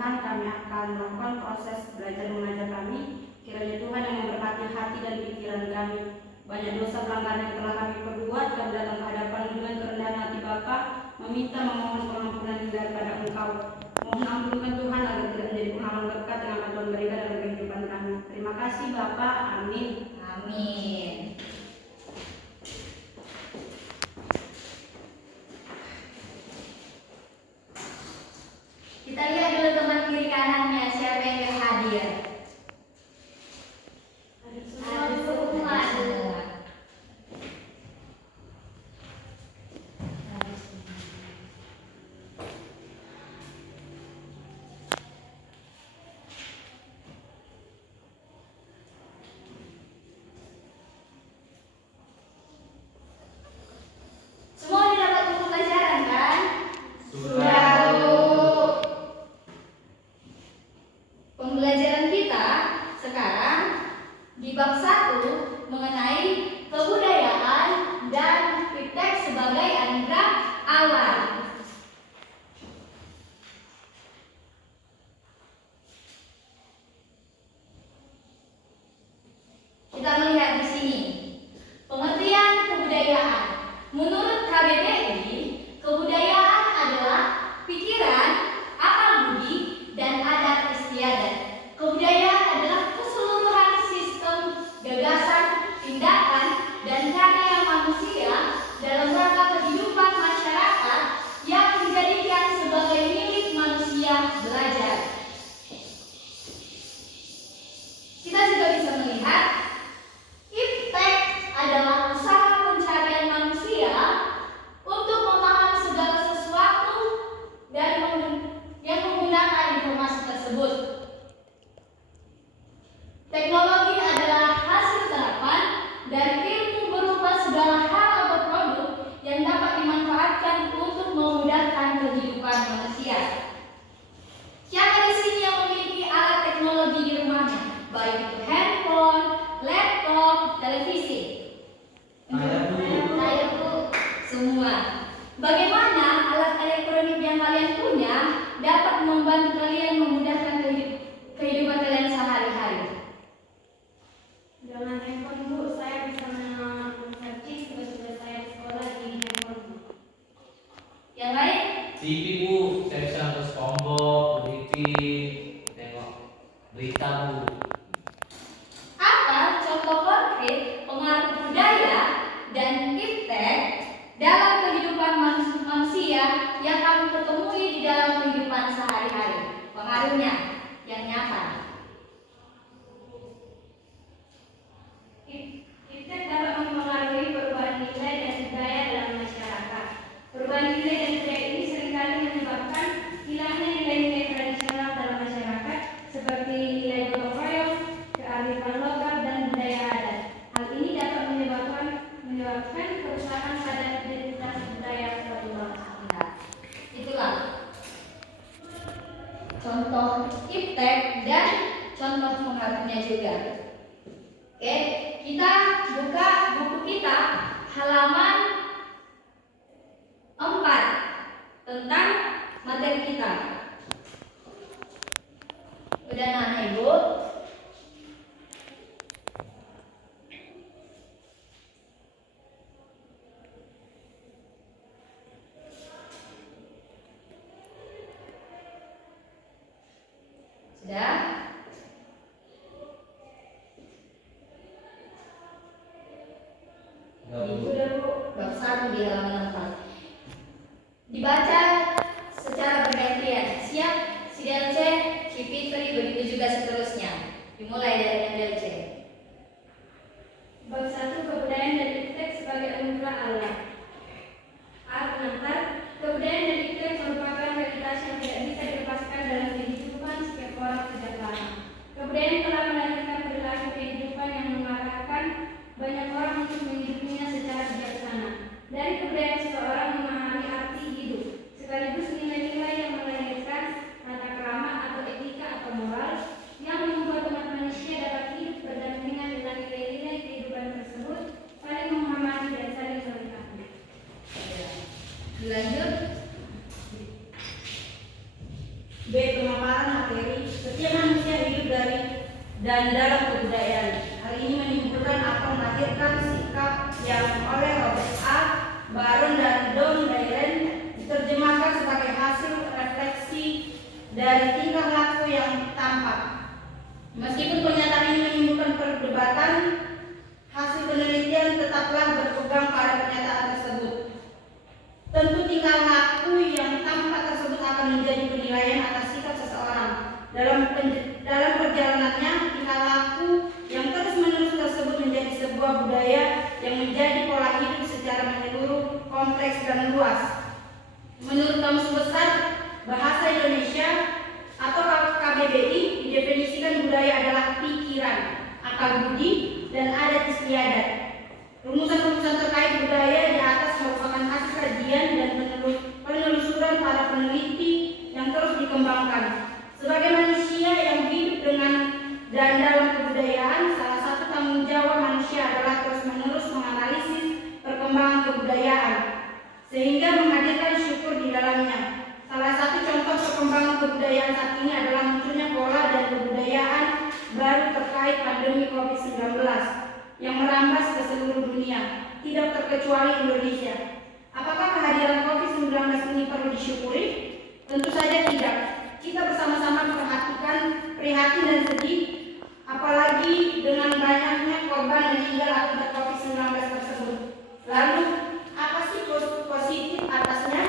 Tuhan, kami akan melakukan proses belajar mengajar kami. Kiranya Tuhan yang memberkati hati dan pikiran kami. Banyak dosa pelanggaran yang telah kami perbuat, kami datang ke hadapan dengan kerendahan hati Bapa, meminta memohon pengampunan daripada Engkau. Mohon ampunkan Tuhan agar tidak menjadi penghalang berkat yang akan Tuhan berikan dalam kehidupan kami. Terima kasih Bapa. Amin. Amin. Kita lihat dulu teman kiri kanannya, siapa yang gak hadir? Semua dapat buku pelajaran kan? Sudah. Pembelajaran kita sekarang di bab 1 mengenai kebudayaan dan iptek sebagai anugerah Allah. Kita melihat di sini pengertian kebudayaan. Menurut KBBI, kebudayaan adalah pikiran, akal budi, dan adat istiadat. Kebudayaan adalah keseluruhan sistem, gagasan, tindakan, dan karya manusia dalam rangka kehidupan masyarakat yang dijadikan sebagai milik manusia belajar. Kita juga bisa melihat iptek adalah usaha pencarian manusia untuk memahami segala sesuatu dan yang menggunakan informasi tersebut. Teknologi adalah hasil terapan dari ilmu berupa segala hal atau produk yang dapat dimanfaatkan untuk memudahkan kehidupan manusia. Siapa di sini yang memiliki alat teknologi di rumahnya? Baik itu handphone, laptop, televisi. Saya Bu, semua. Bagaimana alat elektronik yang kalian punya dapat membantu kalian memudahkan kehidupan kalian sehari-hari? Dengan handphone Bu, saya bisa men-searching tugas-tugas saya di sekolah di handphone Bu. Yang lain? TV Bu, saya bisa nonton SpongeBob, TV, tengok berita Bu. Apa contoh konkret pengaruh budaya dan iptek dalam kehidupan manusia yang kamu ketemui di dalam kehidupan sehari-hari? Pengaruhnya yang nyata. Iptek dapat mempengaruhi perubahan nilai dan budaya dalam masyarakat. Perubahan nilai dan budaya ini seringkali menyebabkan hilangnya nilai-nilai tradisional dalam masyarakat seperti nilai gotong royong, kearifan lokal, dan budaya adat. Hal ini dapat menyebabkan kerusakan pada identitas budaya suatu bangsa. Itulah contoh iptek dan contoh pengaruhnya juga. Oke, kita buka buku kita halaman 4 tentang materi kita. Udah nanya Ibu? Sudah? Sudah Bu. Bab 1 di halaman 4. Dibaca secara bergantian. Siap? Si Delce, si Fitri, begitu juga seterusnya. Dimulai dari yang Delce. Bab 1, kebudayaan dan iptek sebagai anugerah Allah. Pengantar, kebudayaan dan iptek merupakan realitas yang tidak bisa dilepaskan dalam kehidupan setiap orang sejak lama. Kebudayaan telah melahirkan perilaku kehidupan yang mengarahkan banyak orang untuk menghidupinya secara bijaksana. Dari kebudayaan materi, setiap manusia hidup dari dan dalam kebudayaan. Hal ini menimbulkan atau melahirkan sikap yang oleh Robert A. Baron dan Don Dairen diterjemahkan sebagai hasil refleksi dari tingkah laku yang tampak. Meskipun pernyataan ini menimbulkan perdebatan, hasil penelitian tetaplah berpegang pada pernyataan tersebut. Tentu tingkah laku yang tampak tersebut akan menjadi penilaian atas sikap seseorang. Dalam perjalanannya, tingkah laku yang terus-menerus tersebut menjadi sebuah budaya yang menjadi pola hidup secara menyeluruh, kompleks dan luas. Menurut Kamus Besar Bahasa Indonesia atau KBBI, didefinisikan budaya adalah pikiran, akal budi, dan adat istiadat. Rumusan-rumusan terkait budaya di atas merupakan hasil kajian dan penelusuran para peneliti yang terus dikembangkan. Sebagai manusia yang hidup dengan dan dalam kebudayaan, salah satu tanggung jawab manusia adalah terus-menerus menganalisis perkembangan kebudayaan sehingga menghadirkan syukur di dalamnya. Salah satu contoh perkembangan kebudayaan saat ini adalah munculnya pola dan kebudayaan baru terkait pandemi COVID-19 yang merambas ke seluruh dunia, tidak terkecuali Indonesia. Apakah kehadiran COVID-19 ini perlu disyukuri? Tentu saja tidak. Kita bersama-sama prihatin dan sedih, apalagi dengan banyaknya korban meninggal akibat COVID-19 tersebut. Lalu, apa sih positif atasnya?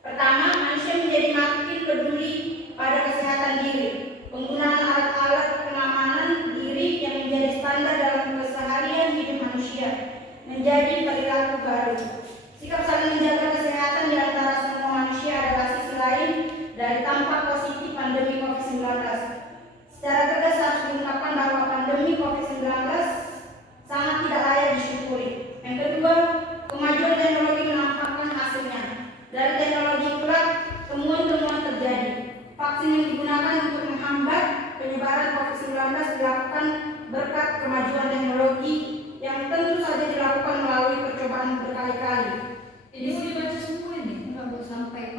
Pertama, manusia menjadi makin peduli pada kesehatan diri. Penggunaan alat-alat pengamanan diri yang menjadi standar dalam keseharian hidup manusia menjadi perilaku baru. Sikap saling menjaga kesehatan di antara semua manusia adalah sisi lain dari tampak positif pandemi COVID-19. Secara tegas harus diungkapkan bahwa pandemi COVID-19 sangat tidak layak disyukuri. Yang kedua, kemajuan teknologi menampakkan hasilnya. Dari teknologi itulah temuan-temuan terjadi. Vaksin yang digunakan untuk menghambat penyebaran COVID-19 dilakukan berkat kemajuan teknologi yang tentu saja dilakukan melalui percobaan berkali-kali. Ini mau dibaca semua ini, nggak boleh sampai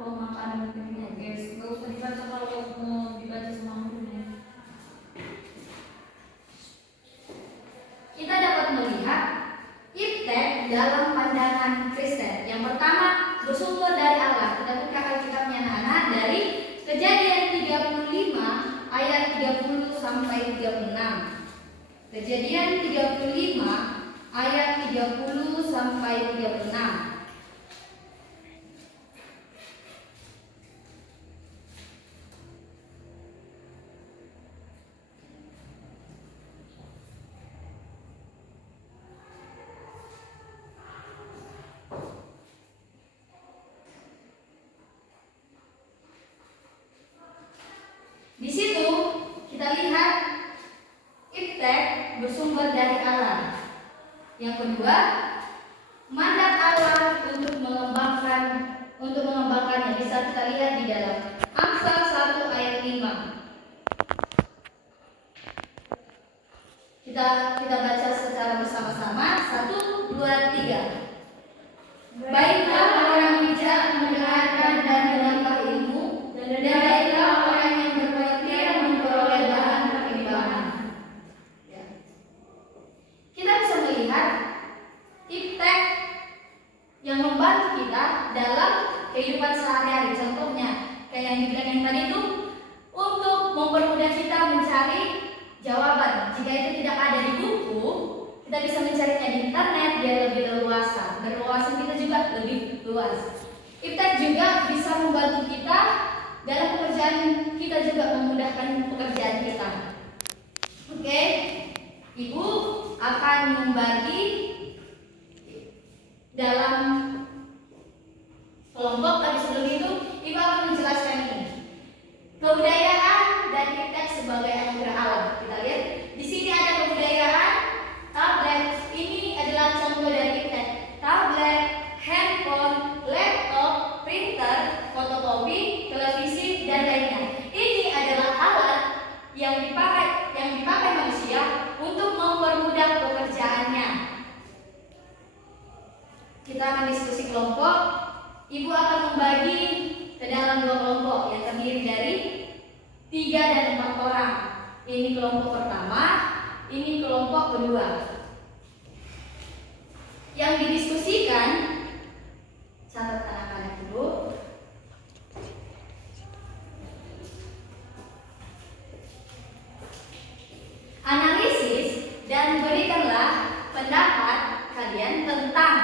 pemakanan filmnya, guys. Nggak usah dibaca kalau mau dibaca semuanya. Kita dapat melihat iptek dalam pandangan Kristen. Yang pertama, bersumber dari Allah. Kita buka Alkitabnya anak-anak dari Kejadian 35 ayat 30 sampai 36. Kejadian 35 ayat 30 sampai 36. Di situ kita lihat iptek bersumber dari Allah. Yang kedua, mandat Allah untuk mengembangkannya bisa kita lihat di dalam Amsal 1 ayat 5. Kita baca secara bersama-sama. 1, 2, 3. Baiklah orang bijak mendengarkan dan menambah ilmu, dan baiklah orang yang berpikir memperoleh bahan pertimbangan. Ya. Kita bisa melihat iptek yang membantu kita dalam kehidupan sehari-hari. Contohnya, kayak yang dibilang yang tadi itu, untuk mempermudah kita mencari jawaban. Jika itu tidak ada di buku, kita bisa mencarinya di internet biar lebih leluasa. Berwawasan kita juga lebih luas. Iptek juga bisa membantu kita dalam pekerjaan kita, juga memudahkan pekerjaan kita. Oke, Ibu akan membagi dalam kelompok. Tapi sebelum itu, Ibu akan menjelaskan ini. Kebudayaan dan iptek sebagai anugerah Allah. Kita lihat di sini ada kebudayaan, tablet. Ini adalah contoh dari iptek. Tablet, handphone, laptop, printer, fotokopi, televisi, dan lainnya. Ini adalah alat yang dipakai manusia untuk mempermudah pekerjaannya. Kita akan diskusi kelompok. Ibu akan membagi ke dalam 2 kelompok yang terdiri dari 3 dan 4 orang. Ini kelompok pertama, ini kelompok kedua. Yang didiskusikan, catat anak-anak dulu. Analisis dan berikanlah pendapat kalian tentang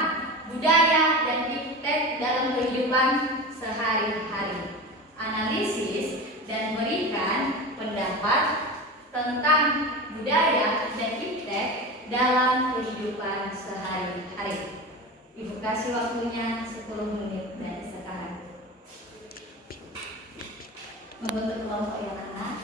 budaya dan iptek dalam kehidupan sehari-hari. Analisis dan berikan pendapat tentang budaya dan iptek dalam kehidupan sehari-hari. Ibu kasih waktunya 10 menit dari sekarang. Membentuk kelompok yang anak.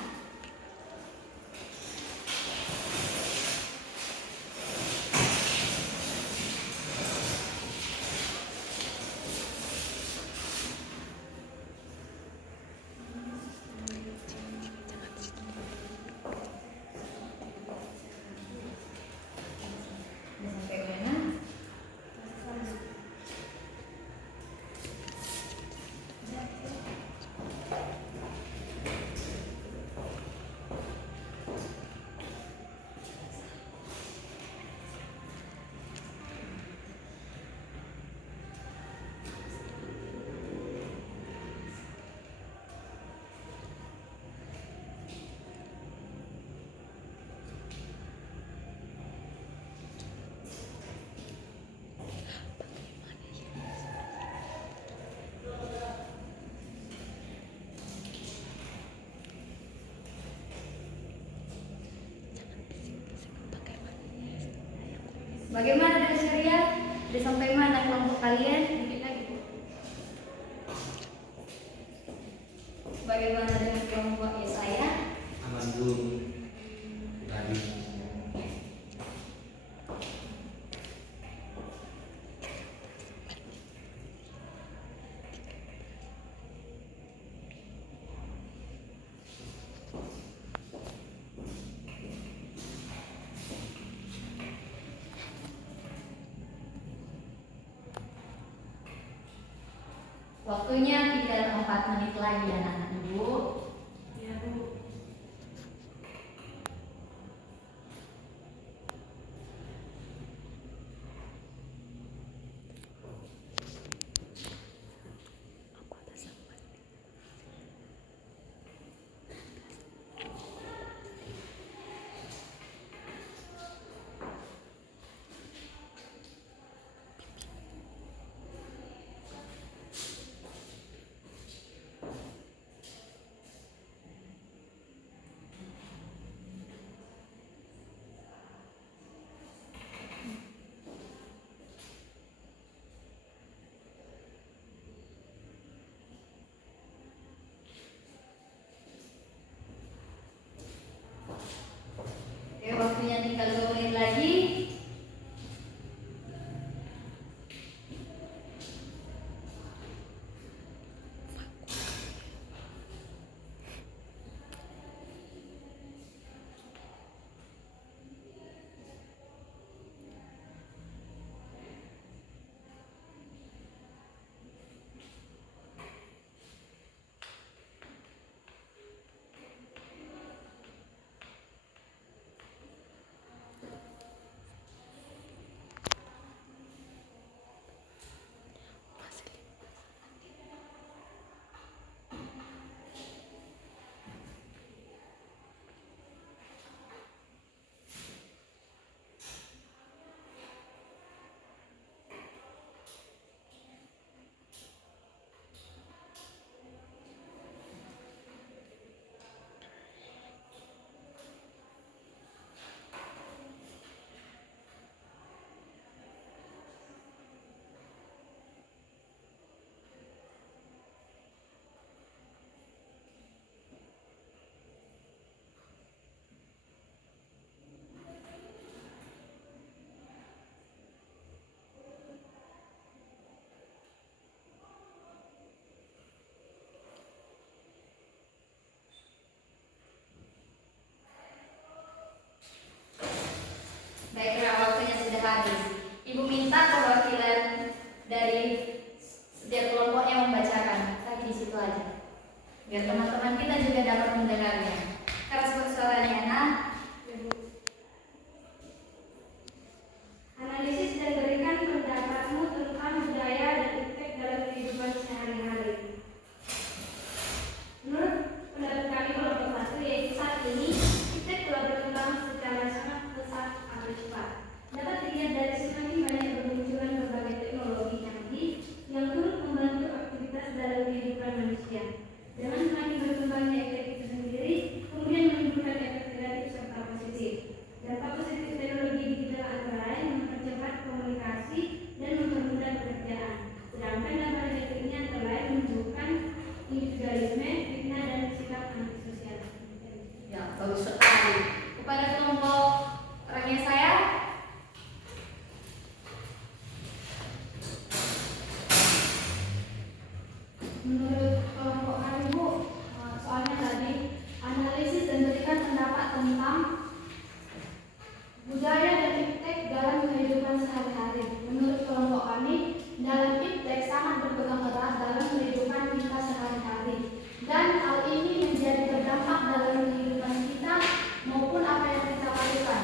Bagaimana dengan Syariah? Sudah sampai mana kelompok kalian? Dikit lagi, Bu. Bagaimana dengan kelompok Yesaya? Aman dulu. Tadi. Waktunya tinggal 4 menit lagi anak-anak Ibu. Ya, Bu. biar teman-teman kita juga dapat mendengarnya. Keras suaranya, nah. Analisis dan berikan pendapatmu tentang budaya dan efek dalam kehidupan sehari-hari. Menurut pendapat kami kelompok 1, yaitu saat ini efek telah berkembang secara sangat pesat atau cepat. Dapat dilihat dari semakin banyak bermunculan berbagai teknologi canggih yang turut membantu aktivitas dalam kehidupan manusia. Dengan semakin berkembangnya efek itu sendiri, kemudian menimbulkan efek negatif serta positif. Dampak positif teknologi digital antara lain mempercepat komunikasi dan mempermudah pekerjaan. Sedangkan dampak negatifnya antara lain menimbulkan individualisme, fitnah, dan sikap antisosial. Ya, bagus sekali. Kepada kelompok orangnya saya, menurut kelompok kami Bu, soalnya tadi analisis dan berikan pendapat tentang budaya dan iptek dalam kehidupan sehari-hari. Menurut kelompok kami, dalam iptek sangat berpegang erat dalam kehidupan kita sehari-hari, dan hal ini menjadi berdampak dalam kehidupan kita maupun apa yang kita lakukan.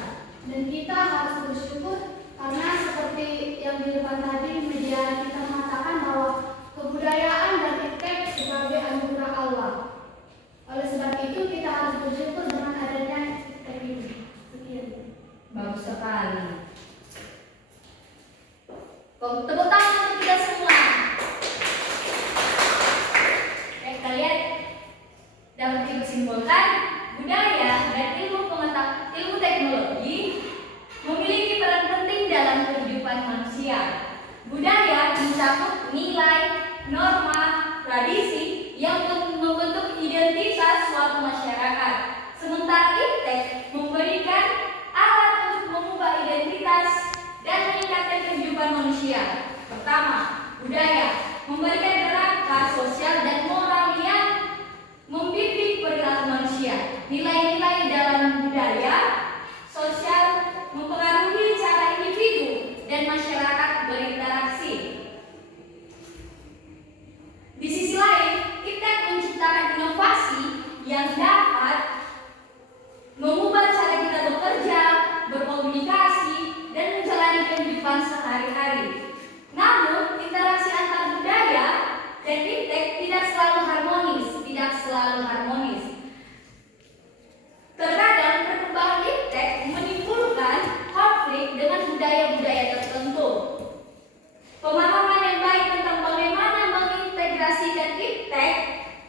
Dan kita harus bersyukur karena seperti yang di depan tadi media kita mengatakan bahwa kebudayaan dan iptek sebagai anugerah Allah. Oleh sebab itu kita harus bersyukur dengan adanya iptek ini. Sekian. bagus sekali. Tepuk tangan untuk kita semua. Kita lihat dapat disimpulkan budaya dan ilmu teknologi memiliki peran penting dalam kehidupan manusia. Budaya mencakup nilai, norma, tradisi yang membentuk identitas suatu masyarakat. Sementara iptek memberikan alat untuk mengubah identitas dan meningkatkan kehidupan manusia. Pertama, budaya memberikan kerangka sosial dan moral yang membimbing perilaku manusia. Nilai-nilai dalam budaya sosial mempengaruhi cara individu dan masyarakat berinteraksi. Di sisi lain, iptek menciptakan inovasi yang dapat mengubah cara kita bekerja, berkomunikasi, dan menjalani kehidupan sehari-hari. Namun, interaksi antar budaya dan iptek tidak selalu harmonis. Terkadang perkembangan iptek menimbulkan konflik dengan budaya-budaya tertentu. Pemahaman yang baik tentang bagaimana mengintegrasikan iptek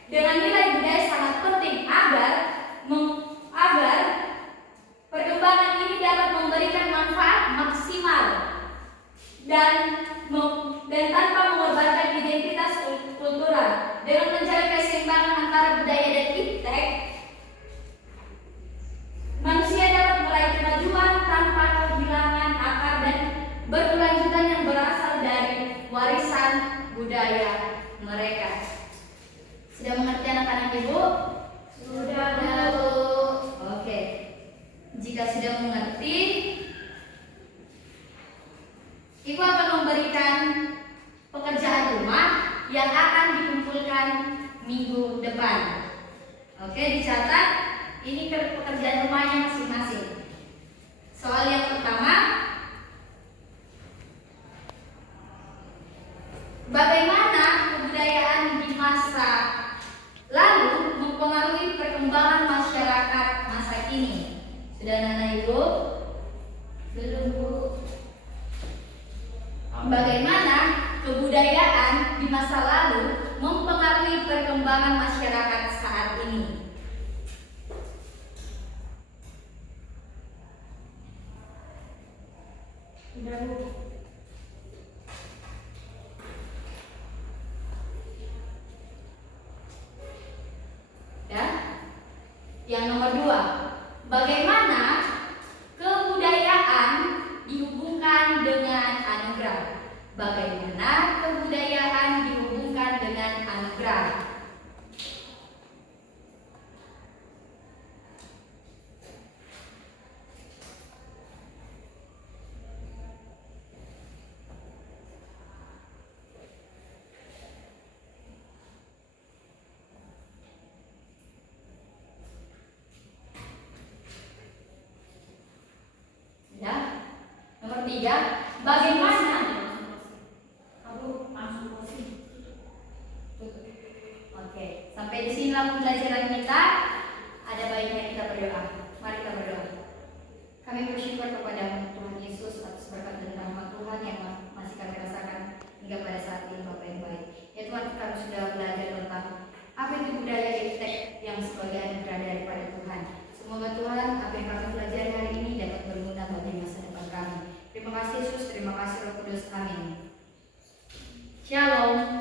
dengan nilai budaya sangat penting agar perkembangan ini dapat memberikan manfaat maksimal dan tanpa mengorbankan identitas kultural. Dengan menjaga keseimbangan antara budaya dan iptek, manusia dapat meraih kemajuan tanpa kehilangan akar dan berkelanjutan yang berasal dari warisan budaya mereka. Sudah mengerti anak-anak Ibu? Sudah, Bu. Oke. Jika sudah mengerti, Ibu akan memberikan pekerjaan rumah yang akan dikumpulkan minggu depan. Oke, dicatat. Ini pekerjaan rumahnya masing-masing. Soal yang pertama, bagaimana kebudayaan di masa lalu mempengaruhi perkembangan masyarakat masa kini? Sudah Nana Ibu? Belum Bu. Bagaimana kebudayaan di masa lalu mempengaruhi perkembangan masyarakat saat ini? Sudah Bu. Ya. Yang nomor 2, bagaimana kebudayaan dihubungkan dengan anugerah? Bagaimana kebudayaan dihubungkan dengan anugerah? ketiga, bagaimana? Oke, sampai di sinilah pembelajaran kita. Ada baiknya kita berdoa. Mari kita berdoa. Kami bersyukur kepada Tuhan Yesus atas berkat dan rahmat Tuhan yang masih kami rasakan hingga pada saat ini, Bapak yang baik. Ya Tuhan, kami sudah belajar tentang apa itu budaya iptek yang sebagai anugerah daripada Tuhan. Semoga Tuhan apa yang kami pelajari hari ini dapat berguna bagi masa depan kami. Terima kasih Yesus, terima kasih Roh Kudus. Amin. Shalom.